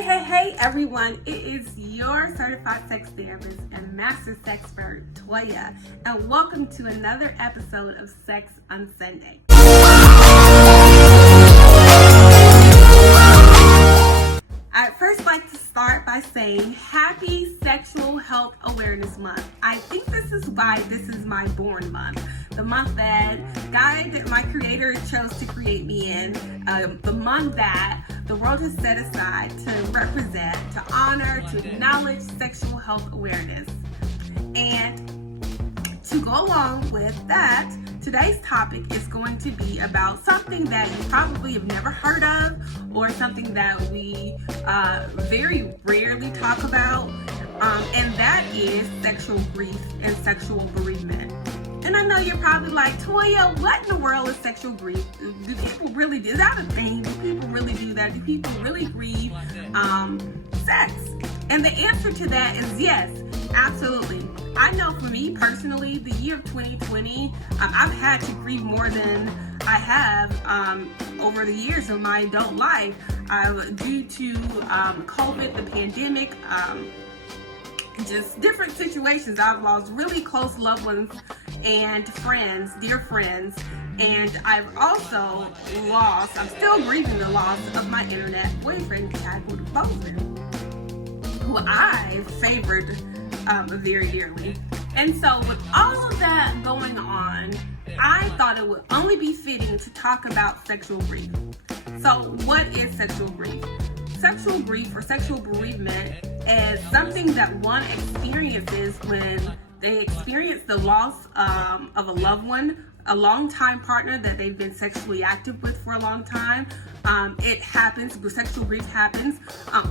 Hey everyone, it is your certified sex therapist and master sexpert, Toya, and welcome to another episode of Sex on Sunday. I'd first like to start by saying Happy Sexual Health Awareness Month. I think this is why this is my born month. The month that God, my creator, chose to create me in. The month that the world has set aside to represent, to honor, to acknowledge sexual health awareness. And to go along with that, today's topic is going to be about something that you probably have never heard of, or something that we very rarely talk about, and that is sexual grief and sexual bereavement. And I know you're probably like, Toya, what in the world is sexual grief? Do people really do that? A thing? Do people really do that? Do people really grieve sex? And the answer to that is yes, absolutely. I know for me personally, the year of 2020, I've had to grieve more than I have over the years of my adult life due to COVID, the pandemic, just different situations. I've lost really close loved ones and friends, dear friends, and I've also lost, I'm still grieving the loss of my internet boyfriend, Chadwood Bozeman, who I favored very dearly. And so with all of that going on, I thought it would only be fitting to talk about sexual grief. So what is sexual grief? Sexual grief or sexual bereavement is something that one experiences when they experience the loss of a loved one, a longtime partner that they've been sexually active with for a long time. It happens, sexual grief happens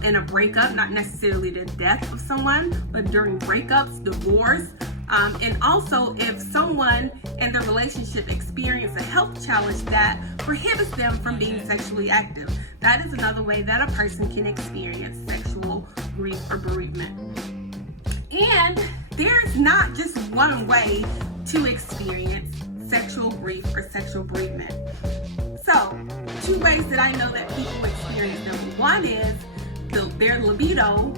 in a breakup, not necessarily the death of someone, but during breakups, divorce, and also if someone in their relationship experiences a health challenge that prohibits them from being sexually active. That is another way that a person can experience sexual grief or bereavement. And there's not just one way to experience sexual grief or sexual bereavement. So, two ways that I know that people experience them. One is their libido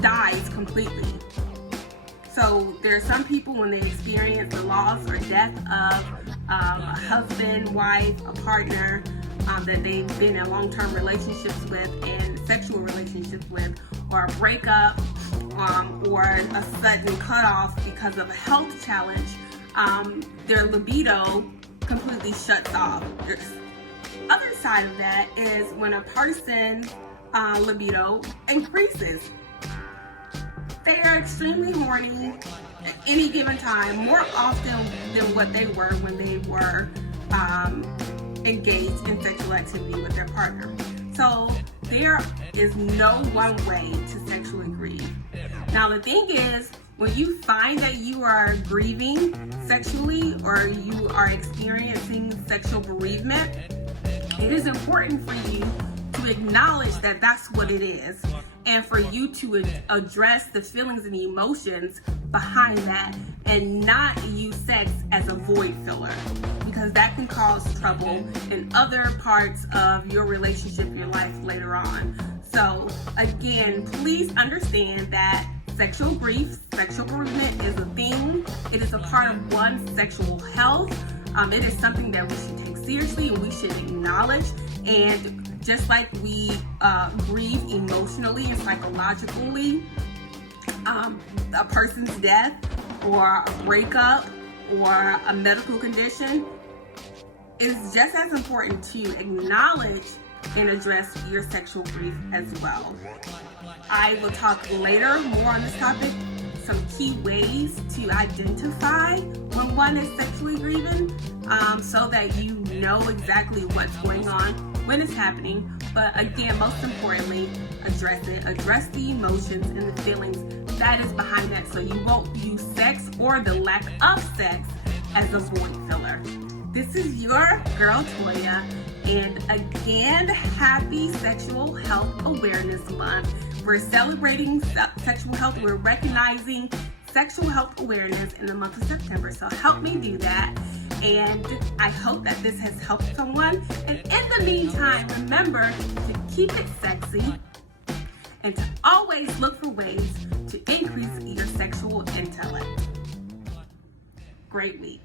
dies completely. So there are some people when they experience the loss or death of a husband, wife, a partner that they've been in long-term relationships with and sexual relationships with, or a breakup, or a sudden cutoff because of a health challenge, their libido completely shuts off. The other side of that is when a person's libido increases. They are extremely horny at any given time, more often than what they were when they were engaged in sexual activity with their partner. So there is no one way to sexually grieve. Now the thing is, when you find that you are grieving sexually or you are experiencing sexual bereavement, it is important for you to acknowledge that that's what it is, and for you to address the feelings and the emotions behind that and not use sex as a void filler, because that can cause trouble in other parts of your relationship, your life later on. So again, please understand that sexual grief, sexual bereavement is a thing. It is a part of one's sexual health. It is something that we should take seriously and we should acknowledge. And just like we grieve emotionally and psychologically a person's death or a breakup or a medical condition, it's just as important to acknowledge and address your sexual grief as well. I will talk later more on this topic, some key ways to identify when one is sexually grieving, so that you know exactly what's going on when it's happening. But again, most importantly, address it. Address the emotions and the feelings that is behind that, so you won't use sex or the lack of sex as a void filler. This is your girl Toya, and again, happy Sexual Health Awareness Month. We're celebrating sexual health. We're recognizing sexual health awareness in the month of September. So help me do that. And I hope that this has helped someone. And in the meantime, remember to keep it sexy, and to always look for ways to increase your sexual intellect. Great week.